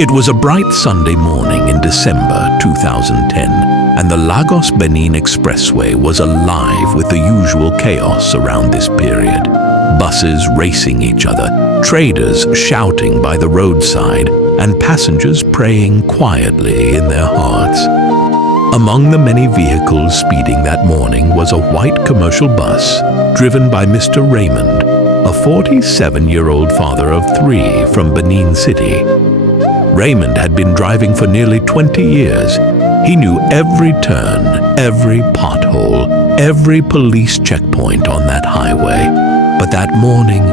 It was a bright Sunday morning in December 2010, and the Lagos-Benin Expressway was alive with the usual chaos around this period. Buses racing each other, traders shouting by the roadside, and passengers praying quietly in their hearts. Among the many vehicles speeding that morning was a white commercial bus driven by Mr. Raymond, a 47-year-old father of 3 from Benin City. Raymond had been driving for nearly 20 years. He knew every turn, every pothole, every police checkpoint on that highway. But that morning,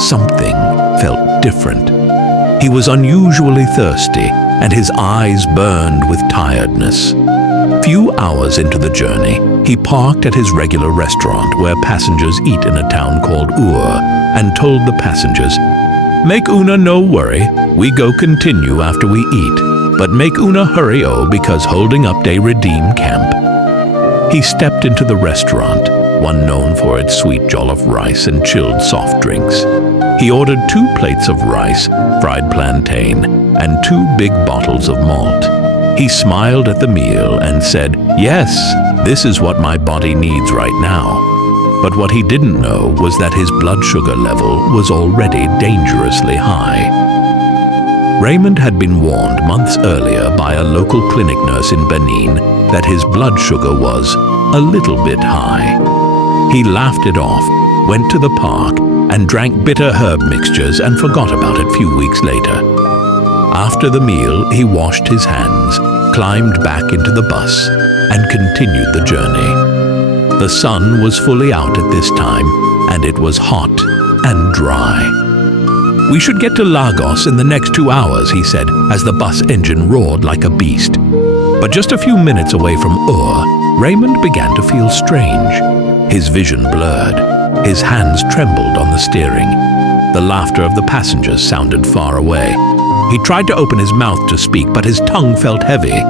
something felt different. He was unusually thirsty, and his eyes burned with tiredness. Few hours into the journey, he parked at his regular restaurant where passengers eat in a town called Ur, and told the passengers, "Make una no worry, we go continue after we eat, but make una hurry because holding up day redeem camp." He stepped into the restaurant, one known for its sweet jollof rice and chilled soft drinks. He ordered 2 plates of rice, fried plantain, and 2 big bottles of malt. He smiled at the meal and said, "Yes, this is what my body needs right now." But what he didn't know was that his blood sugar level was already dangerously high. Raymond had been warned months earlier by a local clinic nurse in Benin that his blood sugar was a little bit high. He laughed it off, went to the park, and drank bitter herb mixtures and forgot about it a few weeks later. After the meal, he washed his hands, climbed back into the bus, and continued the journey. The sun was fully out at this time, and it was hot and dry. "We should get to Lagos in the next 2 hours," he said, as the bus engine roared like a beast. But just a few minutes away from Ur, Raymond began to feel strange. His vision blurred. His hands trembled on the steering. The laughter of the passengers sounded far away. He tried to open his mouth to speak, but his tongue felt heavy.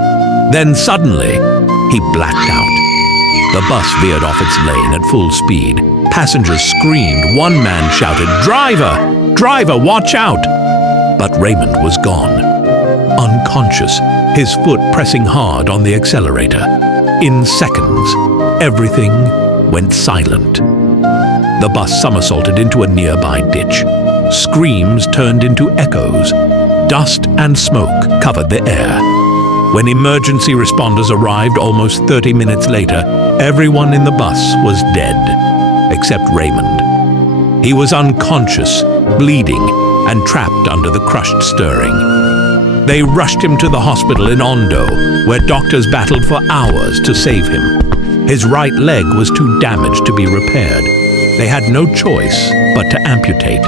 Then suddenly, he blacked out. The bus veered off its lane at full speed. Passengers screamed. One man shouted, "Driver! Driver, watch out!" But Raymond was gone. Unconscious, his foot pressing hard on the accelerator. In seconds, everything went silent. The bus somersaulted into a nearby ditch. Screams turned into echoes. Dust and smoke covered the air. When emergency responders arrived almost 30 minutes later, everyone in the bus was dead, except Raymond. He was unconscious, bleeding, and trapped under the crushed steering. They rushed him to the hospital in Ondo, where doctors battled for hours to save him. His right leg was too damaged to be repaired. They had no choice but to amputate.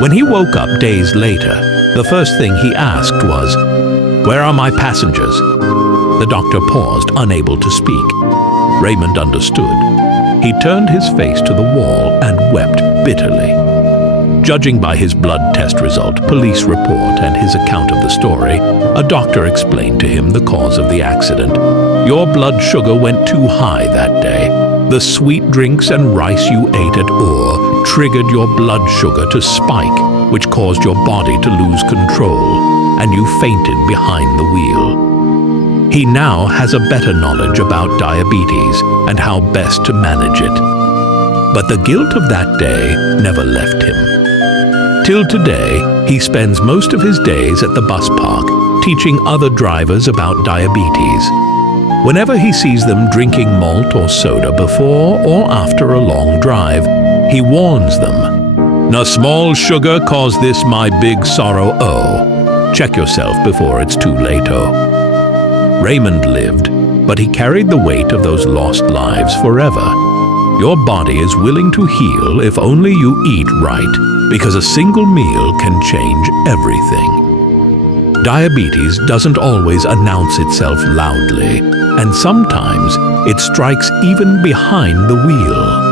When he woke up days later, the first thing he asked was, "Where are my passengers?" The doctor paused, unable to speak. Raymond understood. He turned his face to the wall and wept bitterly. Judging by his blood test result, police report, and his account of the story, a doctor explained to him the cause of the accident. "Your blood sugar went too high that day. The sweet drinks and rice you ate at Ur triggered your blood sugar to spike, which caused your body to lose control, and you fainted behind the wheel." He now has a better knowledge about diabetes and how best to manage it. But the guilt of that day never left him. Till today, he spends most of his days at the bus park, teaching other drivers about diabetes. Whenever he sees them drinking malt or soda before or after a long drive, he warns them, "Na small sugar cause this my big sorrow, oh. Check yourself before it's too late, oh." Raymond lived, but he carried the weight of those lost lives forever. Your body is willing to heal if only you eat right, because a single meal can change everything. Diabetes doesn't always announce itself loudly, and sometimes it strikes even behind the wheel.